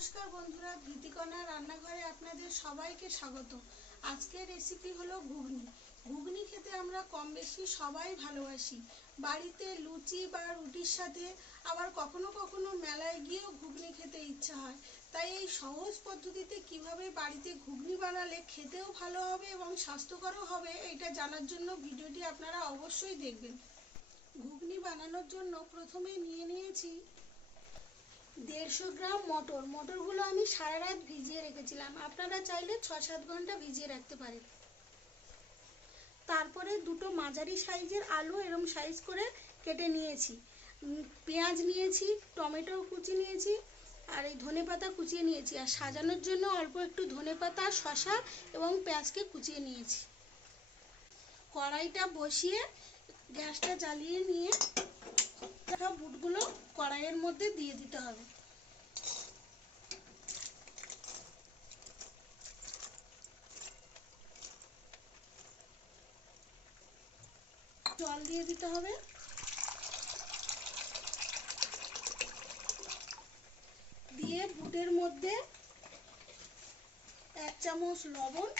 নমস্কার বন্ধুরা, ভীতিকণা রান্নাঘরে আপনাদের সবাইকে স্বাগত। আজকের রেসিপি হলো ঘুগনি। ঘুগনি খেতে আমরা কম বেশি সবাই ভালোবাসি। বাড়িতে লুচি বা রুটির সাথে, আবার কখনো কখনো মেলায় গিয়েও ঘুগনি খেতে ইচ্ছা হয়। তাই এই সহজ পদ্ধতিতে কিভাবে বাড়িতে ঘুগনি বানালে খেতেও ভালো হবে এবং স্বাস্থ্যকরও হবে, এটা জানার জন্য ভিডিওটি আপনারা অবশ্যই দেখবেন। ঘুগনি বানানোর জন্য প্রথমে নিয়ে নিয়েছি 150 গ্রাম মটর। মটরগুলো আমি সারা রাত ভিজিয়ে রেখেছিলাম, আপনারা চাইলে 6-7 ঘন্টা ভিজিয়ে রাখতে পারেন। তারপরে দুটো মাঝারি সাইজের আলু এরকম সাইজ করে কেটে নিয়েছি। পেঁয়াজ নিয়েছি, টমেটো কুচি নিয়েছি, আর এই ধনেপাতা কুচিয়ে নিয়েছি। আর সাজানোর জন্য অল্প একটু ধনেপাতা, শসা এবং পেঁয়াজকে কুচিয়ে নিয়েছি। কড়াইটা বসিয়ে গ্যাসটা জ্বালিয়ে নিয়ে বুটগুলো কড়াইয়ের মধ্যে দিয়ে দিতে হবে। জল দিয়ে দিতে হবে। দিয়ে বুটের মধ্যে 1 চামচ লবণ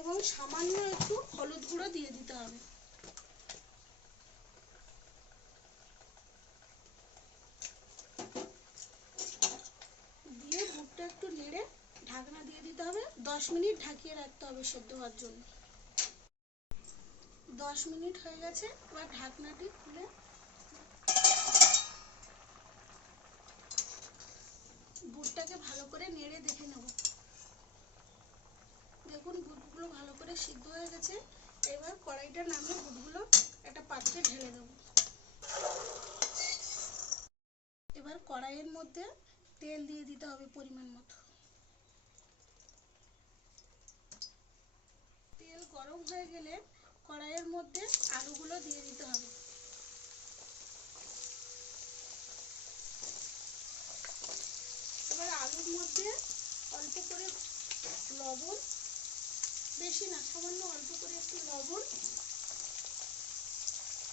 এবং সামান্য একটু হলুদ গুঁড়ো দিয়ে দিতে হবে। দিয়ে বুটটা একটু নেড়ে ঢাকনা দিয়ে দিতে হবে। 10 মিনিট ঢাকিয়ে রাখতে হবে সেদ্ধ হওয়ার জন্য। 10 মিনিট হয়ে গেছে, এবার ঢাকনাটি খুলে বুটটাকে ভালো করে নেড়ে দেখে নেব। দেখুন বুটগুলো ভালো করে সিদ্ধ হয়ে গেছে। এবার কড়াইটা নামিয়ে বুটগুলো একটা পাত্রে ঢেলে দেব। এবার কড়াইয়ের মধ্যে তেল দিয়ে দিতে হবে পরিমাণ মতো। তেল গরম হয়ে গেলে কড়াইয়ের মধ্যে আলুগুলো দিয়ে দিতে হবে। এবার আলুর মধ্যে অল্প করে লবণ, বেশি না, সামান্য অল্প করে একটু লবণ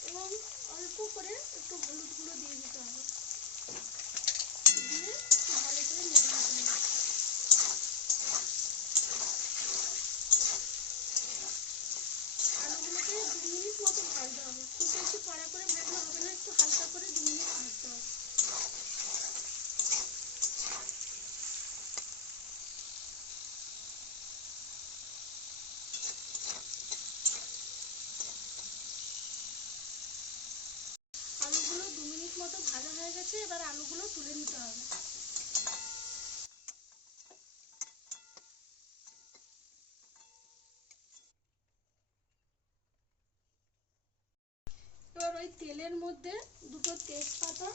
এবং অল্প করে একটু হলুদ গুঁড়ো দিয়ে দিতে হবে। দিয়ে ভালো করে নেড়ে নিতে হবে। আলুগুলোকে 2 মিনিট মতো ভাজতে হবে। খুব বেশি কড়া করে ভাজলে হবে না, একটু হালকা করে 2 মিনিট ভাজতে হবে। আলুগুলো 2 মিনিট মতো ভাজা হয়ে গেছে, এবার আলুগুলো তুলে নিতে হবে। এবার ওই তেলের মধ্যে দুটো তেজপাতা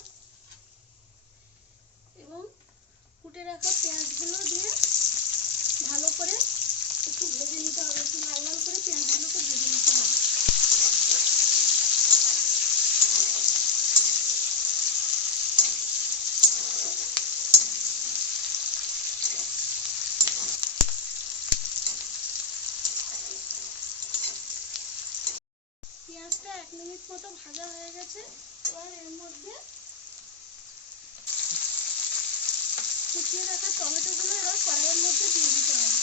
এবং কুটে রাখা পেঁয়াজগুলো দিয়ে ভালো করে একটু ভেজে নিতে হবে। একটু লাল লাল করে পেঁয়াজগুলোকে ভেজে নিতে হবে। পেঁয়াজটা 1 মিনিট মতো ভাজা হয়ে গেছে। এবার এর মধ্যে কুচিয়ে রাখা টমেটোগুলো এবার কড়াইয়ের মধ্যে দিয়ে দিতে হবে।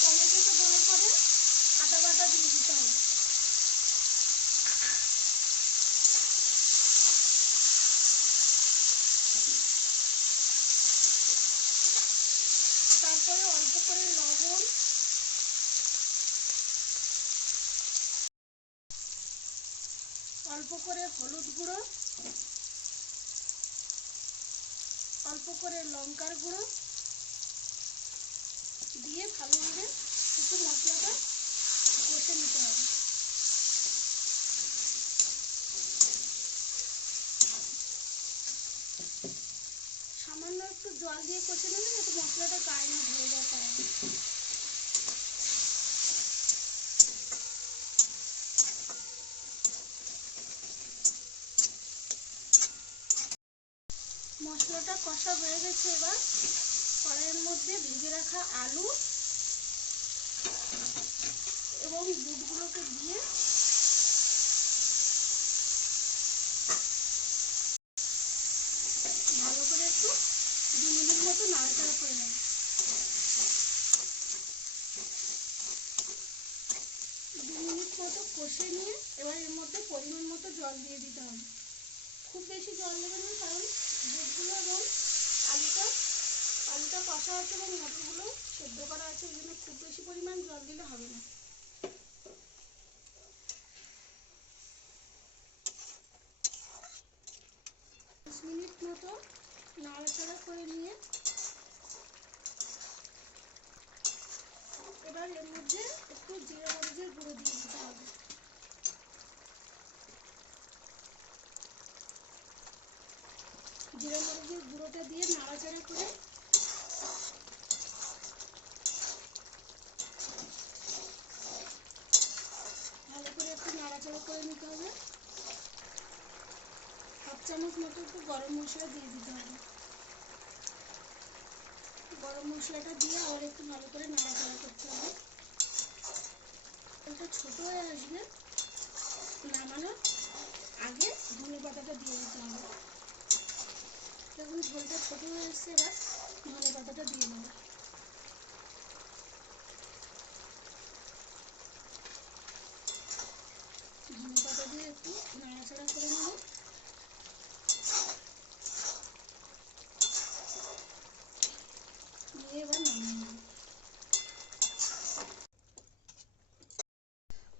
টমেটোটা দেওয়ার পরে আদা বাটা দিয়ে দিতে হবে। তারপরে অল্প করে লবণ, অল্প করে হলুদ গুঁড়ো, অল্প করে লঙ্কার গুঁড়ো দিয়ে ভালোভাবে একটু মশলাটা কষে নিতে হবে। সামান্য একটু জল দিয়ে কষে নেবেন, যাতে মশলাটা গায়ে না ধরে যায় কারণে। মশলাটা কষা হয়ে গেছে। এবার কড়াইয়ের মধ্যে ভেজে রাখা আলু এবং এবং দুধগুলোকে দিয়ে ভালো করে একটু 2 মিনিট মতো নাড়াচাড়া করে নেব। 2 মিনিট মতো কষে নিয়ে এবার এর মধ্যে পরিমাণ মতো জল দিয়ে দিতে হবে। খুব বেশি জল দেবেন না, কারণ দুধগুলো এবং আলুটা কষা আছে এবং মটরগুলো সেদ্ধ করা আছে, এই জন্য খুব বেশি পরিমাণ জল দিলে হবে না। 5 মিনিট মতো নাড়াচাড়া করে নিয়ে এবার এর মধ্যে একটু জিরে মরিচের গুঁড়ো দিয়ে দিতে হবে। জিরে মরিচের গুঁড়োটা দিয়ে নাড়াচাড়া করে ভালো করে একটু নাড়াচাড়া করে নিতে হবে। 1 চামচ মতো একটু গরম মশলা দিয়ে দিতে হবে। গরম মশলাটা দিয়ে আবার একটু ভালো করে নাড়াচাড়া করতে হবে। এটা ছোট হয়ে আসবে, নামানোর আগে ধনেপাতাটা দিয়ে দিতে হবে। দেখুন ঝোলটা ছোট হয়ে এসছে, এবার ধনেপাতাটা দিয়ে দেবো। ধনেপাতা দিয়ে একটু নাড়াচাড়া করে নেব। দিয়ে এবার নামিয়ে নেব।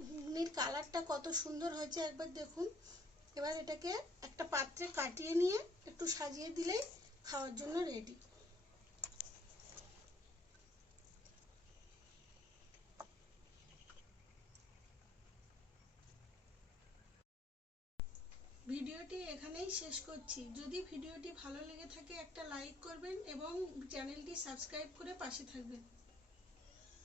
ঘুগনির কালারটা কত সুন্দর হয়েছে একবার দেখুন। এবার এটাকে একটা পাত্রে কাটিয়ে নিয়ে একটু সাজিয়ে দিলেই খাওয়ার জন্য রেডি। ভিডিওটি এখানেই শেষ করছি। যদি ভিডিওটি ভালো লেগে থাকে একটা লাইক করবেন এবং চ্যানেলটি সাবস্ক্রাইব করে পাশে থাকবেন।